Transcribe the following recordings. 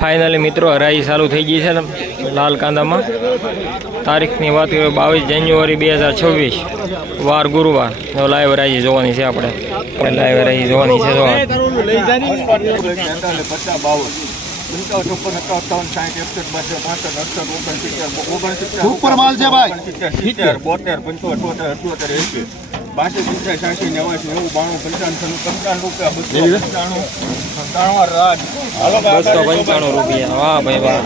Finally મિત્રો હરાઈ ચાલુ થઈ ગઈ છે ને લાલ કાંદામાં તારીખની વાત કરીએ બાવીસ જાન્યુઆરી બે હજાર છવ્વીસ વાર ગુરુવાર લાઈવ હરાઈ જોવાની છે આપણે આપણે લાઈવ હરાઈ જોવાની છે જો સુપર માલ છે ભાઈ બોતેર પંચોતેર અઠ્યોતેર એસી બાસઠ પંચાસ સાસી નેવાસી નેવું બાણું પંચાણું પંચાણું રૂપિયા બસો પંચાણું સત્તાણું રાજ. બસો પંચાણું રૂપિયા. વાહ ભાઈ વાહ.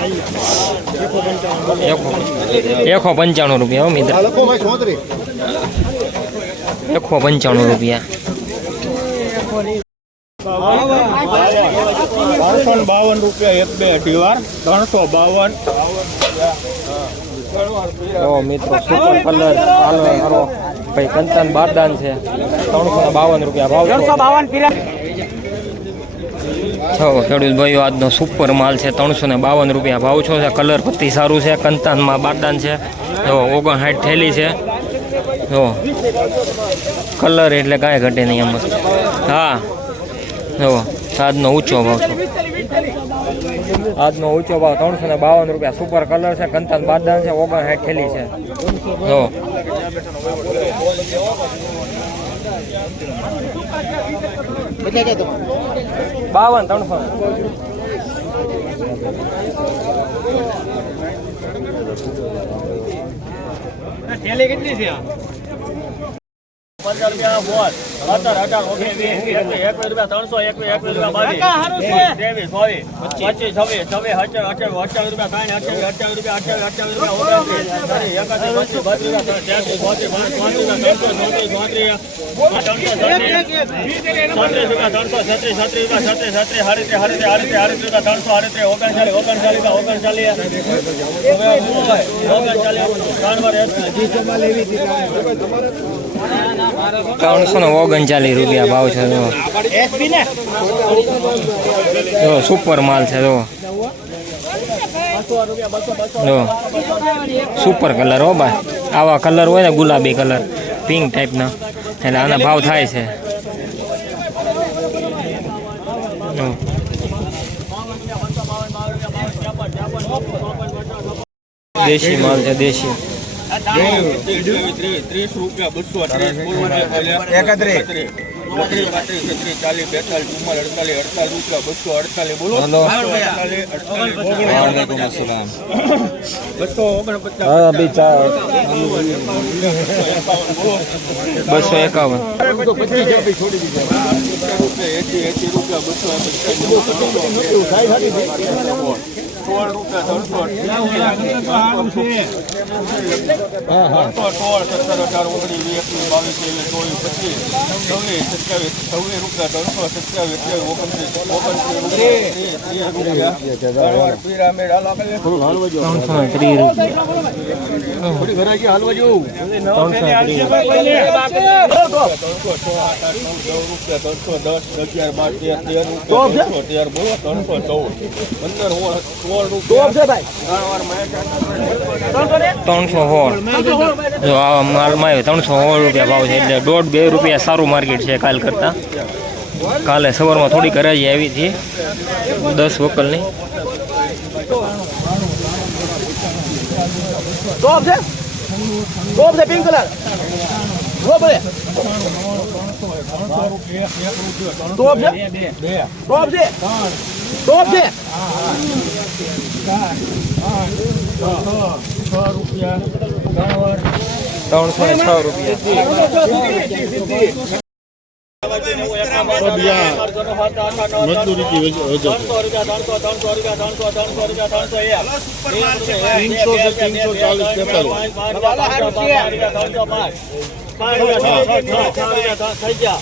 એકો એકો પંચાણું રૂપિયા હો મિત્ર. લખો એકો પંચાણું રૂપિયા. ત્રણસો બાવન રૂપિયા એક બે અઢી વાર ત્રણસો બાવન ઓ મિત્રો સુપર કલર હાલો હારો ભાઈ કંચન બારદાન છે. ત્રણસો બાવન રૂપિયા ભાવ ત્રણસો બાવન છો ખેડૂત ભાઈઓ આજનો સુપર માલ છે. ત્રણસો ને બાવન રૂપિયા ભાવ છો છે. કલર પત્તી સારું છે. કંતાનમાં બારદાન છે. જો ઓગણસાઠ થેલી છે. જો કલર એટલે કાંઈ ઘટે નહીં એમ. હા જો આજનો ઊંચો ભાવ છે. આજનો ઊંચો ભાવ ત્રણસો ને બાવન રૂપિયા સુપર કલર છે કંતાન બારદાન છે, ઓગણસાઠ થેલી છે. બાવન, ત્રણસો પંદર રૂપિયા સત્તર અઢાર ઓગણીસ વીસ એકવીસ એકવીસ રૂપિયા ત્રણસો એકવીસ એકવીસ રૂપિયા બાવીસ. ત્રેવીસ ચોવીસ પચીસ છવ્વીસ છવ્વીસ અઠ્યાવીસ અઠ્યાવીસ અઠ્યાવીસ રૂપિયા ત્રણ અઠ્યાવીસ અઠ્યાવીસ રૂપિયા અઠ્યાવીસ અઠ્યાવીસ રૂપિયા ત્રણસો છત્રીસ રૂપિયા છત્રીસ છત્રીસ રૂપિયા છત્રીસ હારીત્રીસ હારીત્રીસ હારીત્રીસ હારીત્રીસ રૂપિયા ત્રણસો હારીત્રીસ ઓગણચાલીસ ઓગણચાલીસ રૂપિયા ઓગણચાલીસ ઓગણચાલીસ ત્રણસો ને ઓગણચાલીસ રૂપિયા ભાવ છે, જો. જો સુપર માલ છે, જો. જો. સુપર કલર હો ભાઈ આવા કલર હોય ને, ગુલાબી કલર પિંક ટાઈપના એટલે આના ભાવ થાય છે. દેશી માલ છે, દેશી. ત્રીસ રૂપિયા બસો એકત્રીસ. બત્રીસ પાંત્રીસ છત્રીસ ચાલીસ બેતાલીસ ચુમ્માલીસ અડતાલીસ અડતાલીસ રૂપિયા બસો અડતાલીસ બોલો. ઓગણપચાસ બસો એકાવન એસી એસી રૂપિયા બસો સોળ રૂપિયા ત્રણસો ત્રણસો સત્તર અઢાર ઓગણીસ એકવીસ બાવીસ ત્રેવીસ ચોવીસ પચીસ છવ્વીસ સત્યાવીસ છવ્વીસ રૂપિયા ત્રણસો સત્યાવીસ અઠ્યાવીસ ઓગણત્રીસ ઓગણત્રીસ ત્રીસ, રૂપિયા. ત્રણસો ચૌદ પંદર રૂપિયા ત્રણસો સોળ. જો આવા માલમાં ત્રણસો સોળ રૂપિયા ભાવ છે એટલે દોઢ બે રૂપિયા સારું માર્કેટ છે કાલ કરતાં. કાલે સવારમાં થોડી કરાજી આવી હતી, દસ વકલની. ટોપ છે? ટોપ છે પિંક કલર છે? ટોપ છે? ટોપ છે ત્રણસો ને છ રૂપિયા. મજદૂરી ત્રણસો રૂપિયા ત્રણસો ત્રણસો રૂપિયા ત્રણસો ત્રણસો રૂપિયા ત્રણસો એક ત્રણસો ત્રણસો ચાલીસ પાંચ પાંચ રૂપિયા થઈ ગયા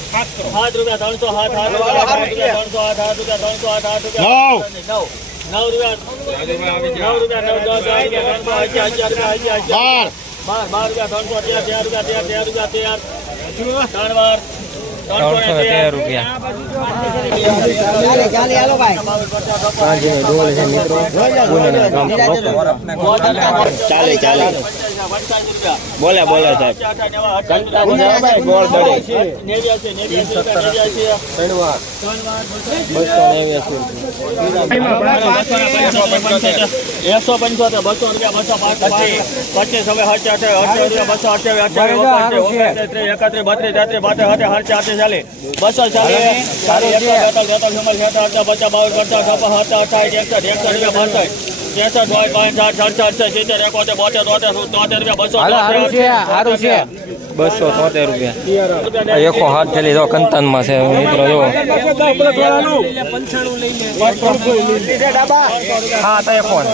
સાત રૂપિયા ત્રણસો સાત સાત રૂપિયા ત્રણસો આઠ આઠ રૂપિયા ત્રણસો આઠ આઠ રૂપિયા નવ નવ રૂપિયા નવ રૂપિયા નવ દસ અગિયાર ત્રણસો અગિયાર અગિયાર રૂપિયા અગિયાર અગિયાર બાર બાર રૂપિયા ત્રણસો તેર તેર રૂપિયા તેર તેર રૂપિયા તેર ત્રણ વાર ત્રણસો ને તેર રૂપિયા સાંજની ડોલ છે મિત્રો પુણેના ગામ ચાલે ચાલે બોલે બોલે સાહેબ. ગોળ દડે. એકસો પંચોતેર બસો રૂપિયા બસો પાંચ પચીસ હવે હચાસે અઠ્યાવીસ રૂપિયા બસો અઠ્યાવીસ અઠ્યાવીસ એકત્રીસ બત્રીસ તેત્રીસ બાત્રીસ અઠ્યાવીસ અઠ્યાસી ચાલીસ બસો ચાલીસ ચાલી એકસો બેતાલીસ તેતાલીસ અડતાલીસ પચાસ છપ્પન સત્તર અઠાવીસ એકસઠ એકસઠ રૂપિયા બાસઠ. બાવીસ છે સડસઠ સિત્તેર એકોતેર બોતેર તોતેર તોતેર રૂપિયા બસો સારું છે બસો તોતેર રૂપિયા. એકો હાથ થેલી જો કંતાનમાં છે મિત્રો જો હા તો એ ફોન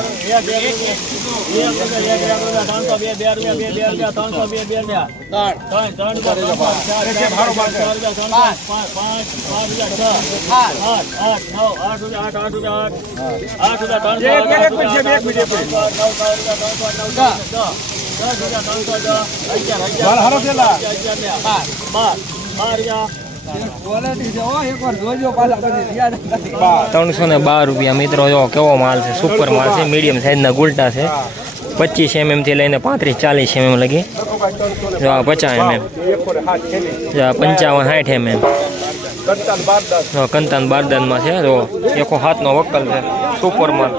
ત્રણસો ને બાર રૂપિયા મિત્રો, જો કેવો માલ છે સુપર માલ છે મીડિયમ સાઈઝના ગુલટા છે. પચીસ એમએમથી લઈને પાંત્રીસ, ચાલીસ એમએમ લગી. જો પચાસ એમએમ જો આ પંચાવન, સાઠ એમએમ કંતાન બારદાનમાં છે, જો એકો હાથનો વક્કલ છે સુપર માલ.